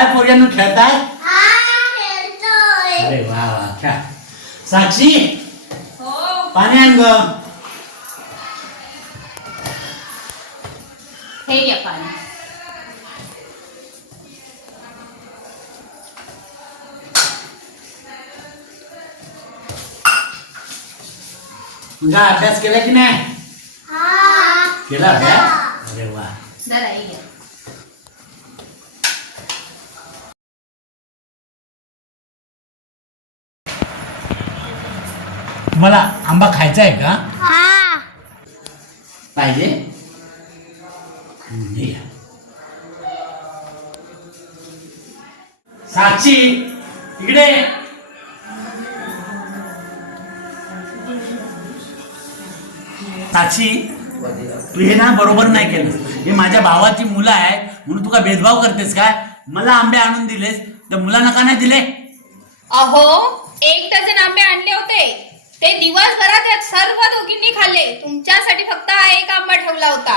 काय पोरांनो खेळताय? हा खेळतोय. अरे वा वा खेळा. साक्षी हो पाणी आण ग. हे घ्या पाणी. तुझा अभ्यास केला की नाही? हा केला अभ्यास? अरे वा. जरा हे घ्या. मला आंबा खायचा आहे का? हा पाहिजे? हे घ्या. साक्षी इकडे ये. साक्षी तू हे ना बरोबर नाही केलं. हे माझ्या भावाची मुलं आहेत म्हणून तू का भेदभाव करतेस काय? मला आंबे आणून दिलेस तर मुलांना का नाही दिले? अहो 1 डझन आंबे आणले होते. ते दिवसभरात या सर्व दोघींनी खाल्ले. तुमच्यासाठी फक्त हा एक आंबा ठेवला होता.